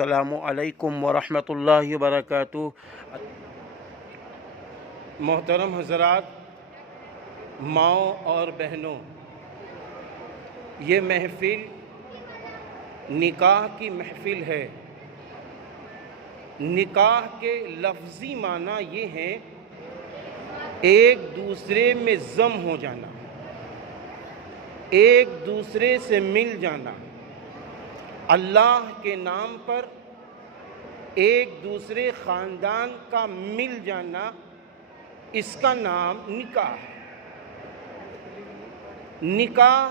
السلام علیکم ورحمۃ اللہ وبرکاتہ۔ محترم حضرات، ماؤں اور بہنوں، یہ محفل نکاح کی محفل ہے۔ نکاح کے لفظی معنی یہ ہے ایک دوسرے میں ضم ہو جانا، ایک دوسرے سے مل جانا، اللہ کے نام پر ایک دوسرے خاندان کا مل جانا، اس کا نام نکاح ہے۔ نکاح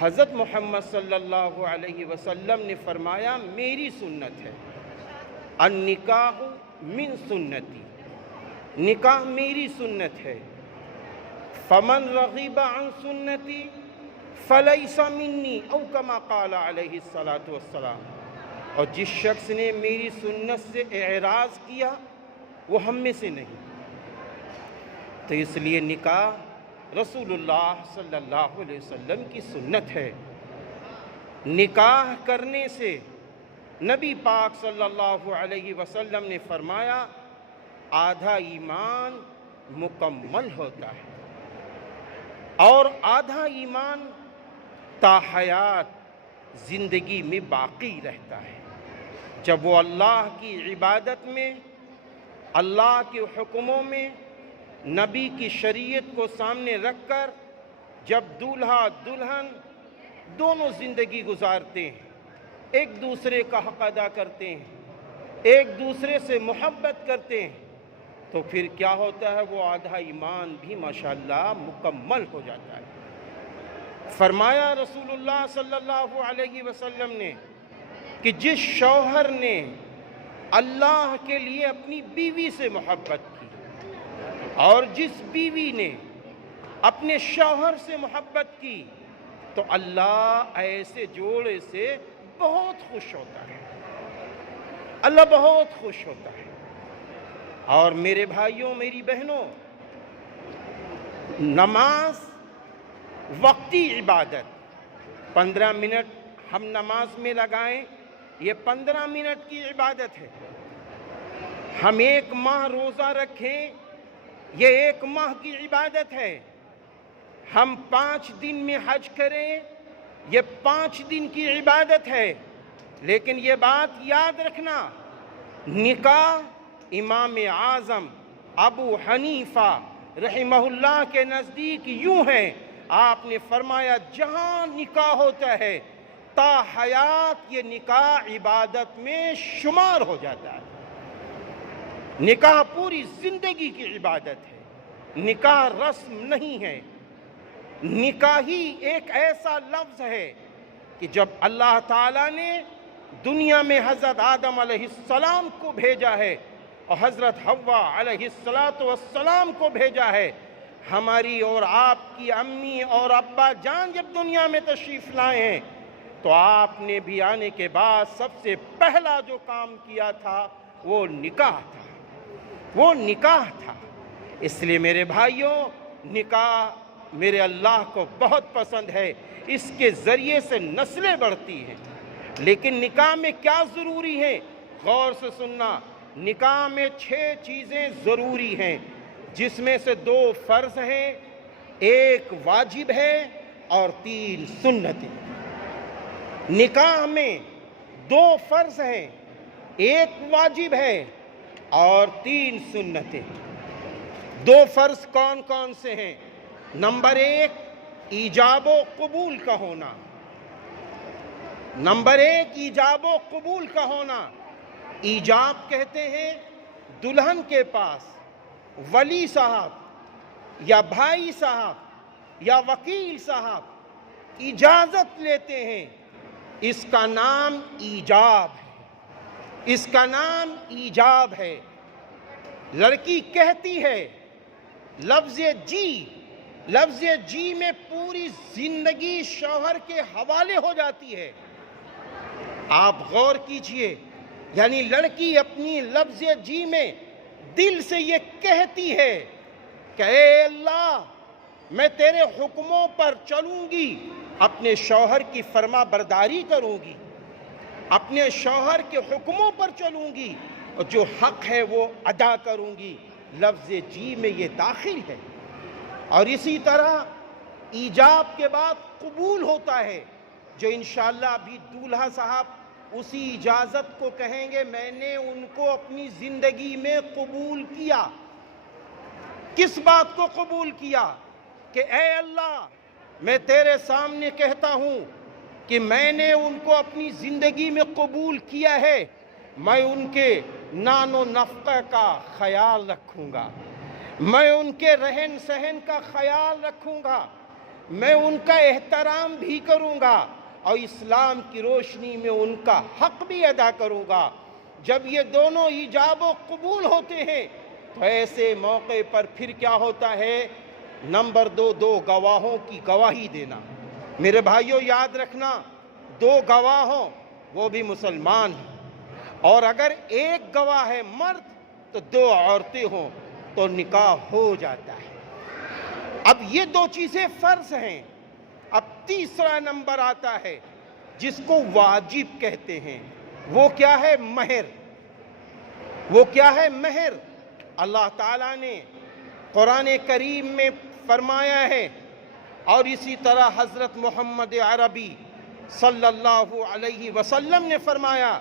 حضرت محمد صلی اللہ علیہ وسلم نے فرمایا میری سنت ہے، النکاح من سنتی، نکاح میری سنت ہے۔ فمن رغب عن سنتی فلیس منی، او کما قال علیہ السلام، اور جس شخص نے میری سنت سے اعراض کیا وہ ہم میں سے نہیں۔ تو اس لیے نکاح رسول اللہ صلی اللہ علیہ وسلم کی سنت ہے۔ نکاح کرنے سے نبی پاک صلی اللہ علیہ وسلم نے فرمایا آدھا ایمان مکمل ہوتا ہے، اور آدھا ایمان تا حیات زندگی میں باقی رہتا ہے۔ جب وہ اللہ کی عبادت میں، اللہ کے حکموں میں، نبی کی شریعت کو سامنے رکھ کر جب دولہا دلہن دونوں زندگی گزارتے ہیں، ایک دوسرے کا حق ادا کرتے ہیں، ایک دوسرے سے محبت کرتے ہیں، تو پھر کیا ہوتا ہے؟ وہ آدھا ایمان بھی ماشاءاللہ مکمل ہو جاتا ہے۔ فرمایا رسول اللہ صلی اللہ علیہ وسلم نے کہ جس شوہر نے اللہ کے لیے اپنی بیوی سے محبت کی، اور جس بیوی نے اپنے شوہر سے محبت کی، تو اللہ ایسے جوڑے سے بہت خوش ہوتا ہے، اللہ بہت خوش ہوتا ہے۔ اور میرے بھائیوں، میری بہنوں، نماز وقتی عبادت، 15 منٹ ہم نماز میں لگائیں، یہ 15 منٹ کی عبادت ہے۔ ہم 1 ماہ روزہ رکھیں، یہ 1 ماہ کی عبادت ہے۔ ہم 5 دن میں حج کریں، یہ 5 دن کی عبادت ہے۔ لیکن یہ بات یاد رکھنا، نکاح امام اعظم ابو حنیفہ رحمہ اللہ کے نزدیک یوں ہے، آپ نے فرمایا جہاں نکاح ہوتا ہے تا حیات یہ نکاح عبادت میں شمار ہو جاتا ہے۔ نکاح پوری زندگی کی عبادت ہے، نکاح رسم نہیں ہے۔ نکاح ہی ایک ایسا لفظ ہے کہ جب اللہ تعالیٰ نے دنیا میں حضرت آدم علیہ السلام کو بھیجا ہے اور حضرت حوا علیہ السلام کو بھیجا ہے، ہماری اور آپ کی امی اور ابا جان جب دنیا میں تشریف لائے ہیں، تو آپ نے بھی آنے کے بعد سب سے پہلا جو کام کیا تھا وہ نکاح تھا، وہ نکاح تھا۔ اس لیے میرے بھائیوں، نکاح میرے اللہ کو بہت پسند ہے، اس کے ذریعے سے نسلیں بڑھتی ہیں۔ لیکن نکاح میں کیا ضروری ہے؟ غور سے سننا، نکاح میں 6 چیزیں ضروری ہیں، جس میں سے 2 فرض ہیں، 1 واجب ہے اور 3 سنتیں۔ نکاح میں 2 فرض ہیں، 1 واجب ہے اور 3 سنتیں۔ 2 فرض کون کون سے ہیں؟ نمبر 1 ایجاب و قبول کا ہونا، نمبر 1 ایجاب و قبول کا ہونا۔ ایجاب کہتے ہیں دلہن کے پاس ولی صاحب یا بھائی صاحب یا وکیل صاحب اجازت لیتے ہیں، اس کا نام ایجاب ہے، اس کا نام ایجاب ہے۔ لڑکی کہتی ہے لفظ جی میں پوری زندگی شوہر کے حوالے ہو جاتی ہے۔ آپ غور کیجئے، یعنی لڑکی اپنی لفظ جی میں دل سے یہ کہتی ہے کہ اے اللہ، میں تیرے حکموں پر چلوں گی، اپنے شوہر کی فرما برداری کروں گی۔ اپنے شوہر کے حکموں پر چلوں گی اور جو حق ہے وہ ادا کروں گی، لفظ جی میں یہ داخل ہے۔ اور اسی طرح ایجاب کے بعد قبول ہوتا ہے، جو انشاءاللہ ابھی دولہا صاحب اسی اجازت کو کہیں گے، میں نے ان کو اپنی زندگی میں قبول کیا۔ کس بات کو قبول کیا؟ کہ اے اللہ، میں تیرے سامنے کہتا ہوں کہ میں نے ان کو اپنی زندگی میں قبول کیا ہے، میں ان کے نان و نفقہ کا خیال رکھوں گا، میں ان کے رہن سہن کا خیال رکھوں گا، میں ان کا احترام بھی کروں گا اور اسلام کی روشنی میں ان کا حق بھی ادا کروں گا۔ جب یہ دونوں ایجاب و قبول ہوتے ہیں تو ایسے موقع پر پھر کیا ہوتا ہے؟ نمبر دو گواہوں کی گواہی دینا۔ میرے بھائیوں یاد رکھنا، دو گواہ ہوں وہ بھی مسلمان ہیں، اور اگر ایک گواہ ہے مرد تو دو عورتیں ہوں تو نکاح ہو جاتا ہے۔ اب یہ دو چیزیں فرض ہیں۔ اب تیسرا نمبر آتا ہے جس کو واجب کہتے ہیں، وہ کیا ہے؟ مہر۔ وہ کیا ہے؟ مہر۔ اللہ تعالیٰ نے قرآن کریم میں فرمایا ہے، اور اسی طرح حضرت محمد عربی صلی اللہ علیہ وسلم نے فرمایا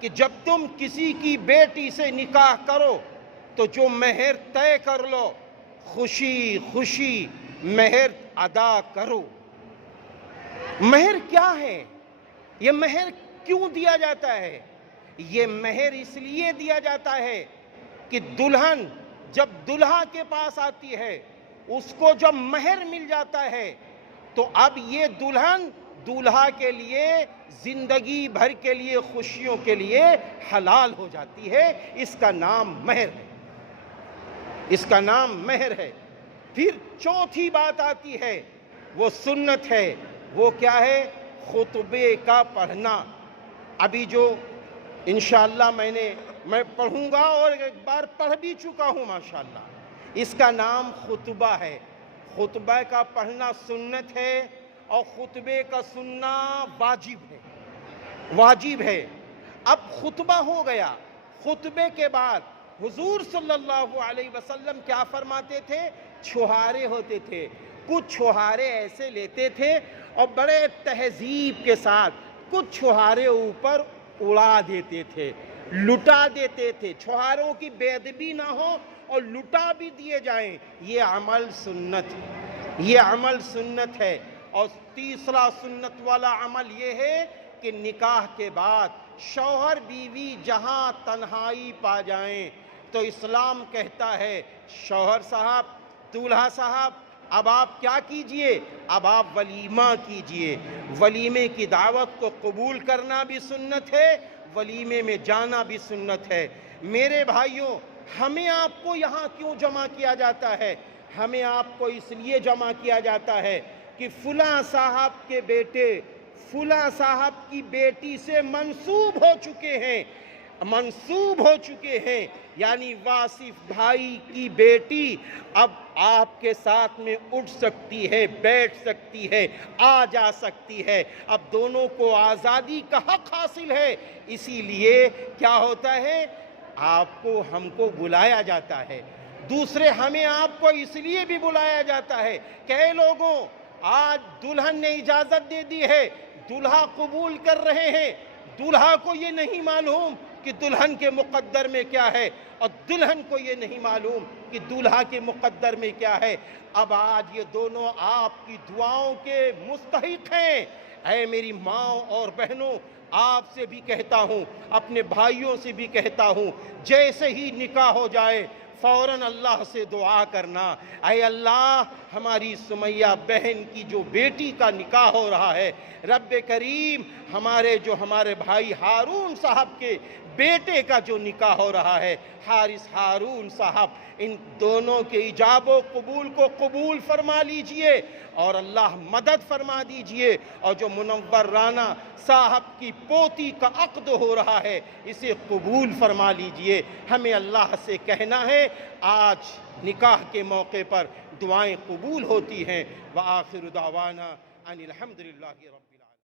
کہ جب تم کسی کی بیٹی سے نکاح کرو تو جو مہر طے کر لو، خوشی خوشی مہر ادا کرو۔ مہر کیا ہے؟ یہ مہر کیوں دیا جاتا ہے؟ یہ مہر اس لیے دیا جاتا ہے کہ دلہن جب دلہا کے پاس آتی ہے، اس کو جب مہر مل جاتا ہے تو اب یہ دلہن دولہا کے لیے زندگی بھر کے لیے خوشیوں کے لیے حلال ہو جاتی ہے۔ اس کا نام مہر ہے، اس کا نام مہر ہے۔ پھر چوتھی بات آتی ہے، وہ سنت ہے۔ وہ کیا ہے؟ خطبے کا پڑھنا۔ ابھی جو انشاءاللہ میں پڑھوں گا اور ایک بار پڑھ بھی چکا ہوں ماشاءاللہ، اس کا نام خطبہ ہے۔ خطبہ کا پڑھنا سنت ہے اور خطبے کا سننا واجب ہے، واجب ہے۔ اب خطبہ ہو گیا، خطبے کے بعد حضور صلی اللہ علیہ وسلم کیا فرماتے تھے؟ چھہارے ہوتے تھے۔ کچھ چھہارے ایسے لیتے تھے اور بڑے تہذیب کے ساتھ کچھ چھہارے اوپر اڑا دیتے تھے، لٹا دیتے تھے۔ چھہاروں کی بے ادبی نہ ہو اور لٹا بھی دیے جائیں، یہ عمل سنت ہے، یہ عمل سنت ہے۔ اور تیسرا سنت والا عمل یہ ہے کہ نکاح کے بعد شوہر بیوی جہاں تنہائی پا جائیں تو اسلام کہتا ہے شوہر صاحب، دولہا صاحب، اب آپ کیا کیجئے؟ اب آپ ولیمہ کیجئے۔ ولیمے کی دعوت کو قبول کرنا بھی سنت ہے، ولیمے میں جانا بھی سنت ہے۔ میرے بھائیوں، ہمیں آپ کو یہاں کیوں جمع کیا جاتا ہے؟ ہمیں آپ کو اس لیے جمع کیا جاتا ہے کہ فلاں صاحب کے بیٹے فلاں صاحب کی بیٹی سے منسوب ہو چکے ہیں، یعنی واصف بھائی کی بیٹی اب آپ کے ساتھ میں اٹھ سکتی ہے، بیٹھ سکتی ہے، آ جا سکتی ہے۔ اب دونوں کو آزادی کا حق حاصل ہے۔ اسی لیے کیا ہوتا ہے؟ آپ کو ہم کو بلایا جاتا ہے، دوسرے ہمیں آپ کو اس لیے بھی بلایا جاتا ہے کہ اے لوگوں، آج دلہن نے اجازت دے دی ہے، دلہا قبول کر رہے ہیں۔ دلہا کو یہ نہیں معلوم کہ دلہن کے مقدر میں کیا ہے، اور دلہن کو یہ نہیں معلوم کہ دلہا کے مقدر میں کیا ہے۔ اب آج یہ دونوں آپ کی دعاؤں کے مستحق ہیں۔ اے میری ماں اور بہنوں، آپ سے بھی کہتا ہوں، اپنے بھائیوں سے بھی کہتا ہوں، جیسے ہی نکاح ہو جائے فوراً اللہ سے دعا کرنا، اے اللہ ہماری سمیہ بہن کی جو بیٹی کا نکاح ہو رہا ہے، رب کریم ہمارے بھائی ہارون صاحب کے بیٹے کا جو نکاح ہو رہا ہے، حارث ہارون صاحب، ان دونوں کے ایجاب و قبول کو قبول فرما لیجئے اور اللہ مدد فرما دیجئے۔ اور جو منور رانا صاحب کی پوتی کا عقد ہو رہا ہے، اسے قبول فرما لیجئے۔ ہمیں اللہ سے کہنا ہے، آج نکاح کے موقع پر دعائیں قبول ہوتی ہیں۔ وآخر دعوانا ان الحمدللہ رب